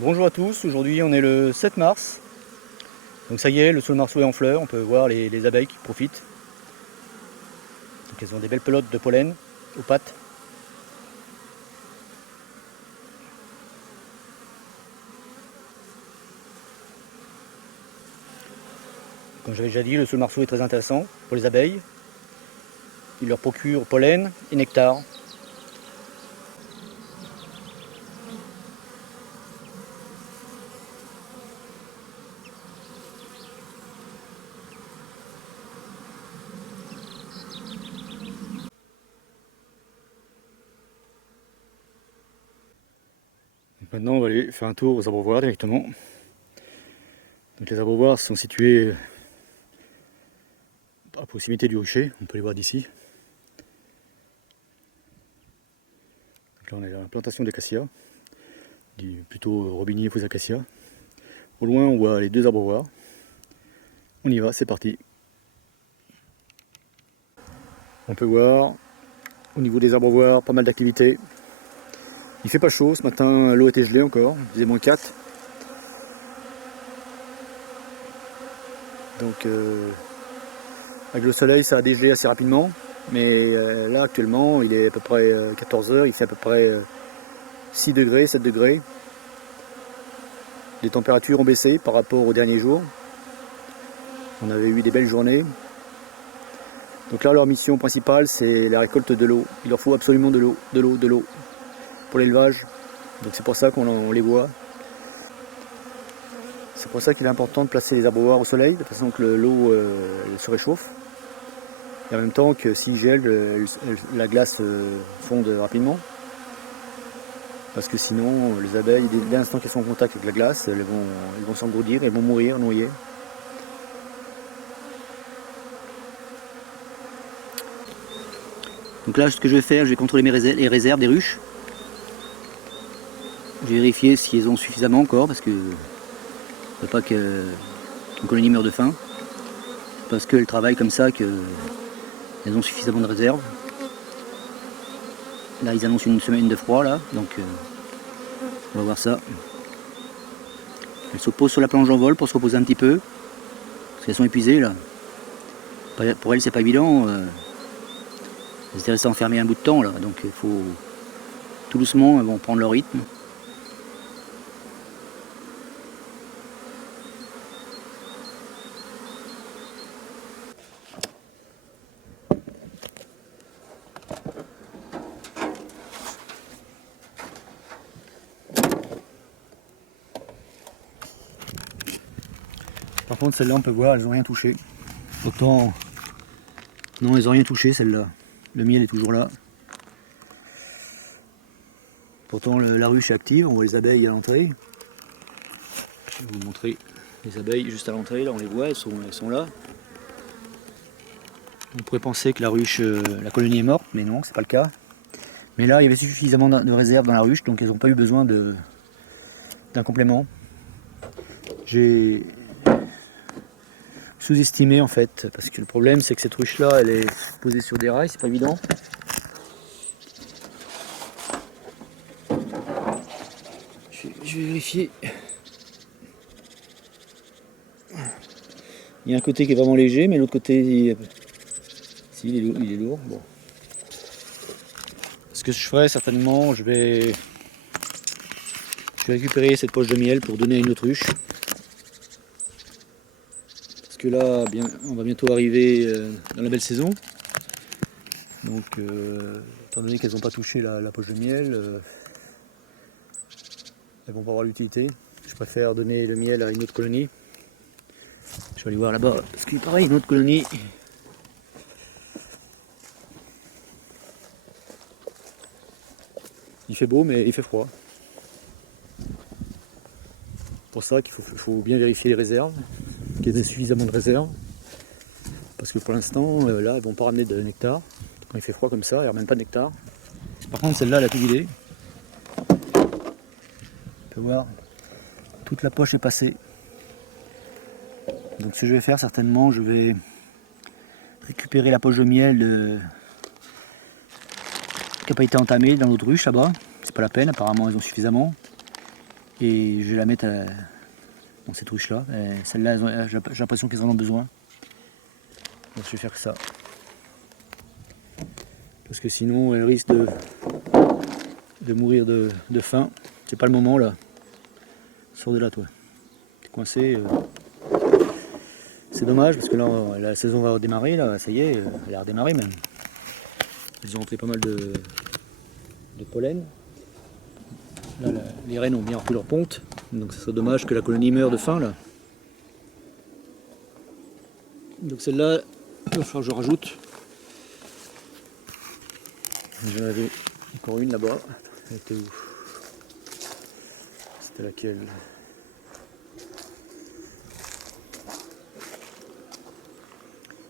Bonjour à tous, aujourd'hui on est le 7 mars. Donc ça y est, le saule marceau est en fleurs, on peut voir les abeilles qui profitent. Donc elles ont des belles pelotes de pollen aux pattes. Comme j'avais déjà dit, le saule marceau est très intéressant pour les abeilles. Il leur procure pollen et nectar. Maintenant on va aller faire un tour aux abreuvoirs directement. Donc les abreuvoirs sont situés à proximité du rucher, on peut les voir d'ici. Donc là on est à la plantation d'acacias, plutôt robinier faux acacias. Au loin on voit les deux abreuvoirs. On y va, c'est parti. On peut voir au niveau des abreuvoirs pas mal d'activités. Il fait pas chaud, ce matin l'eau était gelée encore, il faisait -4. Donc avec le soleil ça a dégelé assez rapidement. Mais là actuellement il est à peu près 14 h, il fait à peu près 6 degrés, 7 degrés. Les températures ont baissé par rapport aux derniers jours. On avait eu des belles journées. Donc là leur mission principale c'est la récolte de l'eau. Il leur faut absolument de l'eau pour l'élevage. Donc c'est pour ça qu'on les voit. C'est pour ça qu'il est important de placer les abreuvoirs au soleil, de façon que l'eau se réchauffe. Et en même temps que s'il gèle, la glace fonde rapidement. Parce que sinon, les abeilles, dès l'instant qu'elles sont en contact avec la glace, elles vont s'engourdir, elles vont mourir, noyées. Donc là, ce que je vais faire, je vais contrôler les réserves des ruches. Je vais vérifier si elles ont suffisamment encore, parce que ne faut pas qu'une colonie meure de faim. Parce qu'elles travaillent comme ça, qu'elles ont suffisamment de réserves. Là, ils annoncent une semaine de froid, là, donc on va voir ça. Elles se posent sur la planche en vol pour se reposer un petit peu, parce qu'elles sont épuisées, là. Pour elles, c'est pas évident. Elles étaient restées enfermées un bout de temps, là, donc il faut tout doucement, elles vont prendre leur rythme. Par contre, celle-là, on peut voir, elles n'ont rien touché. Autant... Non, elles n'ont rien touché, celle-là. Le miel est toujours là. Pourtant, la ruche est active, on voit les abeilles à l'entrée. Je vais vous montrer les abeilles juste à l'entrée, là on les voit, elles sont là. On pourrait penser que la ruche, la colonie est morte, mais non, c'est pas le cas. Mais là, il y avait suffisamment de réserve dans la ruche, donc elles n'ont pas eu besoin d'un complément. J'ai sous-estimé en fait, parce que le problème c'est que cette ruche là, elle est posée sur des rails, c'est pas évident. Je vais vérifier. Il y a un côté qui est vraiment léger, mais l'autre côté, si, il est lourd. Bon. Ce que je ferai certainement, je vais récupérer cette poche de miel pour donner à une autre ruche. Parce que là, on va bientôt arriver dans la belle saison. Donc, étant donné qu'elles n'ont pas touché la poche de miel, elles vont pas avoir l'utilité. Je préfère donner le miel à une autre colonie. Je vais aller voir là-bas, parce qu'il paraît une autre colonie. Il fait beau, mais il fait froid. C'est pour ça qu'il faut bien vérifier les réserves, qu'il y ait suffisamment de réserves. Parce que pour l'instant, là, elles ne vont pas ramener de nectar. Quand il fait froid comme ça, elles ne ramènent pas de nectar. Par contre, celle-là, elle a tout vidé. On peut voir, toute la poche est passée. Donc ce que je vais faire, certainement, je vais récupérer la poche de miel qui n'a pas été entamée dans l'autre ruche là-bas. C'est pas la peine, apparemment elles ont suffisamment. Et je vais la mettre dans cette ruche là. Celle-là, j'ai l'impression qu'elles en ont besoin. Donc je vais faire que ça. Parce que sinon elles risquent de mourir de faim. C'est pas le moment là. Sors de là toi. T'es coincé. C'est dommage parce que là la saison va redémarrer là, ça y est, elle a redémarré même. Ils ont rentré pas mal de pollen. Là, les rennes ont bien repris leur ponte, donc ce serait dommage que la colonie meure de faim là. Donc celle-là, il va falloir que je rajoute. J'en avais encore une là-bas. Elle était où? C'était laquelle?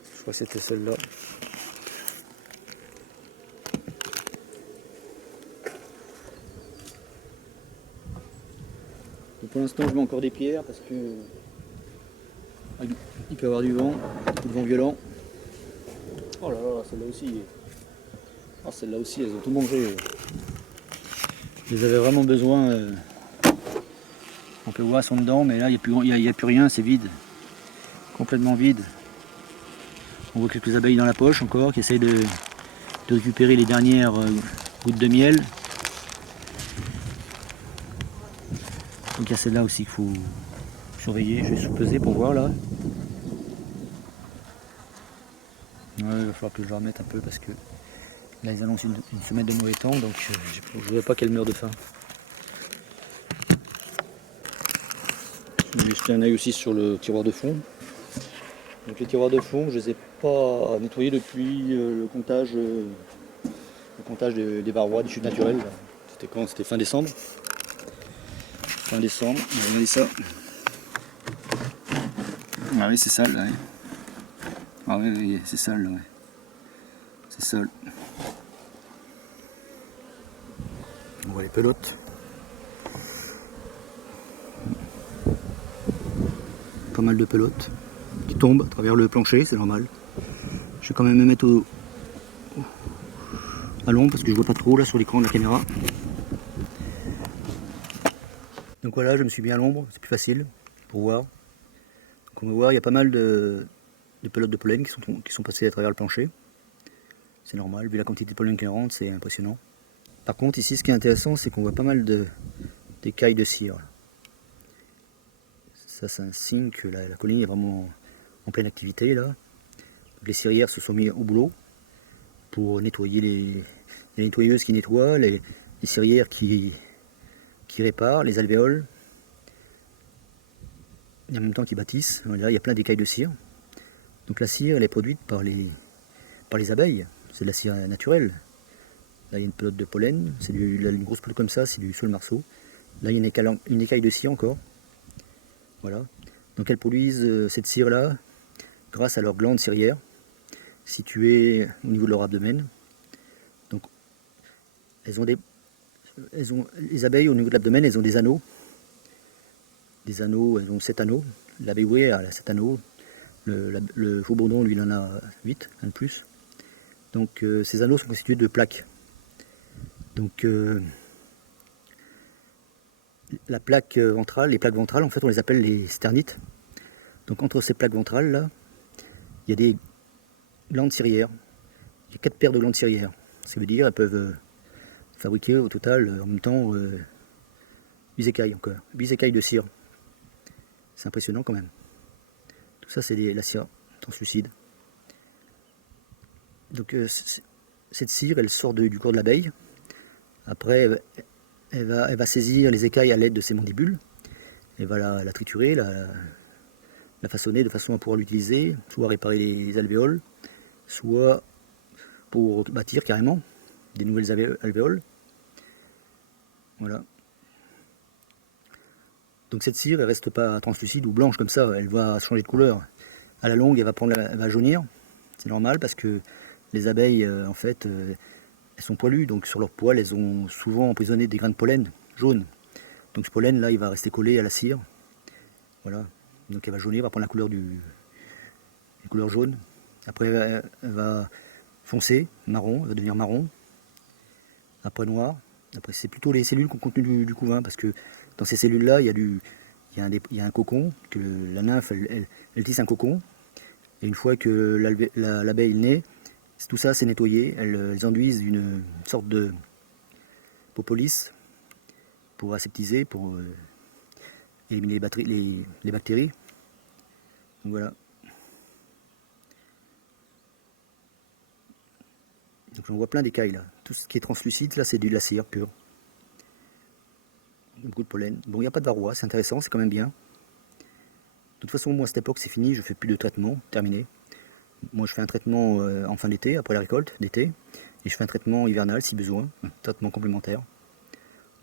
Je crois que c'était celle-là. Pour l'instant je mets encore des pierres parce que il peut y avoir du vent violent. Oh là là, celle-là aussi. Oh, celle-là aussi, elles ont tout mangé. Je les avais vraiment besoin. On peut voir, elles sont dedans, mais là il n'y a plus rien, c'est vide. Complètement vide. On voit quelques abeilles dans la poche encore qui essayent de récupérer les dernières gouttes de miel. Donc il y a celle-là aussi qu'il faut surveiller. Je vais sous-peser pour voir là. Ouais, il va falloir que je la remette un peu parce que là ils annoncent une semaine de mauvais temps, donc je ne voudrais pas qu'elle meure de faim. Je vais jeter un œil aussi sur le tiroir de fond. Donc les tiroirs de fond, je ne les ai pas nettoyés depuis le comptage des varrois, des chutes naturelles. C'était quand? C'était fin décembre. Fin décembre, regardez ça. Ah oui, c'est sale là. Ouais. Ah oui, oui, c'est sale là. Ouais. C'est sale. On voit les pelotes. Pas mal de pelotes qui tombent à travers le plancher, c'est normal. Je vais quand même me mettre à l'ombre parce que je vois pas trop là sur l'écran de la caméra. Donc voilà, je me suis mis à l'ombre, c'est plus facile pour voir. Donc on va voir, il y a pas mal de pelotes de pollen qui sont passées à travers le plancher. C'est normal, vu la quantité de pollen qui rentre, c'est impressionnant. Par contre ici ce qui est intéressant, c'est qu'on voit pas mal d'écailles de cire. Ça c'est un signe que la colonie est vraiment en pleine activité là. Les cirières se sont mis au boulot pour nettoyer les nettoyeuses qui nettoient, les cirières qui réparent, les alvéoles, et en même temps qui bâtissent. Là, il y a plein d'écailles de cire. Donc la cire elle est produite par les abeilles, c'est de la cire naturelle. Là il y a une pelote de pollen, c'est une grosse pelote comme ça, c'est du saule marceau. Là il y a une écaille de cire encore. Voilà. Donc elles produisent cette cire là grâce à leurs glandes cirières situées au niveau de leur abdomen. Donc les abeilles au niveau de l'abdomen, elles ont des anneaux. Des anneaux, elles ont 7 anneaux. L'abeille ouée elle a 7 anneaux. Le faux-bourdon, lui, il en a 8, un de plus. Donc ces anneaux sont constitués de plaques. Donc la plaque ventrale, les plaques ventrales, en fait, on les appelle les sternites. Donc entre ces plaques ventrales là, il y a des glandes cirières. Il y a 4 paires de glandes cirières. Ça veut dire qu'elles peuvent fabriquer au total en même temps 8 écailles encore. 8 écailles de cire. C'est impressionnant quand même. Tout ça c'est la cire translucide. Donc cette cire elle sort du corps de l'abeille. Après elle va saisir les écailles à l'aide de ses mandibules. Elle va la triturer, la façonner de façon à pouvoir l'utiliser, soit réparer les alvéoles, soit pour bâtir carrément des nouvelles alvéoles. Voilà. Donc cette cire, elle reste pas translucide ou blanche comme ça, elle va changer de couleur. À la longue, elle va jaunir. C'est normal parce que les abeilles, en fait, elles sont poilues, donc sur leur poil, elles ont souvent emprisonné des grains de pollen jaunes. Donc ce pollen là, il va rester collé à la cire. Voilà. Donc elle va jaunir, elle va prendre la couleur une couleur jaune. Après elle va foncer, marron, elle va devenir marron. Après noir. Après c'est plutôt les cellules qui ont contenu du couvain parce que dans ces cellules-là, il y a un cocon, que la nymphe, elle tisse un cocon. Et une fois que l'abeille naît, tout ça c'est nettoyé. Elles enduisent une sorte de propolis pour aseptiser, pour éliminer les bactéries. Donc voilà. Donc j'en vois plein d'écailles là. Tout ce qui est translucide là, c'est de la cire pure. Beaucoup de pollen. Bon, il n'y a pas de varroa, c'est intéressant, c'est quand même bien. De toute façon, moi à cette époque c'est fini, je fais plus de traitement, terminé. Moi je fais un traitement en fin d'été, après la récolte d'été, et je fais un traitement hivernal si besoin, un traitement complémentaire.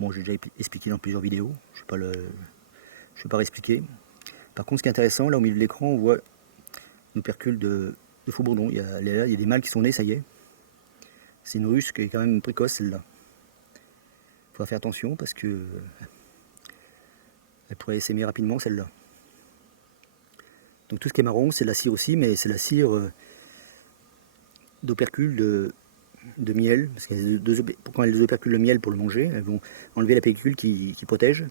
Bon, j'ai déjà expliqué dans plusieurs vidéos, je ne vais pas réexpliquer. Par contre, ce qui est intéressant, là au milieu de l'écran, on voit une opercule de faux bourdon. Il y a des mâles qui sont nés, ça y est. C'est une ruche qui est quand même précoce celle-là. Il faudra faire attention parce que elle pourrait s'aimer rapidement celle-là. Donc tout ce qui est marron, c'est de la cire aussi, mais c'est la cire d'opercule de miel. Parce que quand elles operculent le miel pour le manger, elles vont enlever la pellicule qui protège.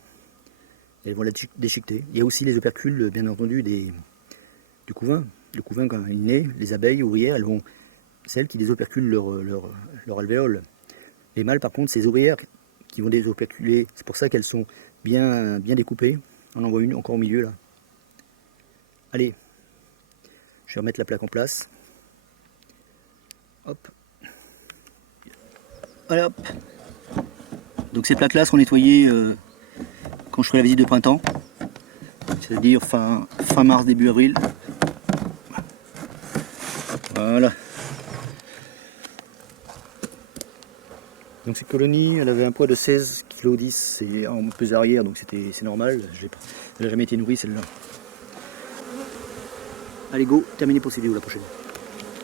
Et elles vont la déchiqueter. Il y a aussi les opercules, bien entendu, du couvain. Le couvain, quand il naît, les abeilles ouvrières, elles vont, celles qui désoperculent leur alvéole. Les mâles, par contre, c'est les ouvrières qui vont désoperculer. C'est pour ça qu'elles sont bien découpées. On en voit une encore au milieu là. Allez, je vais remettre la plaque en place. Hop. Voilà. Hop. Donc ces plaques-là seront nettoyées quand je ferai la visite de printemps. C'est-à-dire fin mars, début avril. Voilà. Donc cette colonie, elle avait un poids de 16,10 kg, c'est en pesée arrière, donc c'est normal. Elle n'a jamais été nourrie celle-là. Allez go, terminé pour cette vidéo, la prochaine.